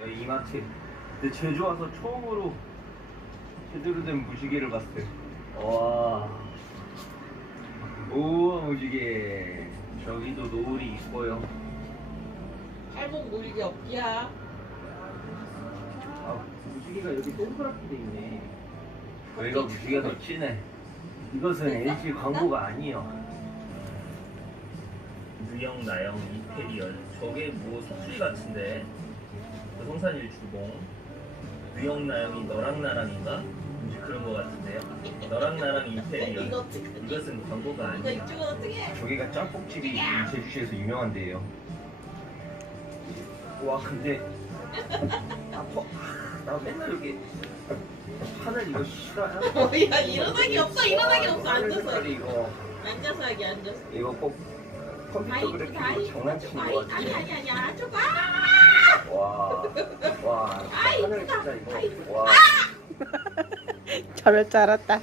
야, 이마트. 근데 제주 와서 처음으로 제대로 된 무지개를 봤어요. 와. 우와, 무지개. 저기도 노을이 이뻐요. 할복 무리개 없기야. 아, 무지개가 여기 동그랗게 돼 있네. 여기가 무지개가 더 진해. 이것은 LG 광고가 아니에요. 유영, 나영, 이태리얼 저게 뭐 속수리 같은데 그 성산일 주봉 유영, 나영이 너랑 나랑인가? 뭔지 그런 거 같은데요 너랑 나랑 이거 어떻게? 이것은 광고가 아니야 이쪽은 어떻게? 저기가 짬뽕집이 제주시에서 유명한 데예요. 와 근데 아파. 나 맨날 여기 하늘 이거 싫어요. 뭐야 일어나기 없어 일어나기 없어 하늘 앉아서 색깔이 이거 앉아서 하기 앉아서. 이거 꼭 컴퓨터 아이 아이 장난치는 아이 거 아니 같아. 아니 아니 안쪽 봐. 와, 와, 하늘. 진짜 이거 와. 저럴 줄 알았다.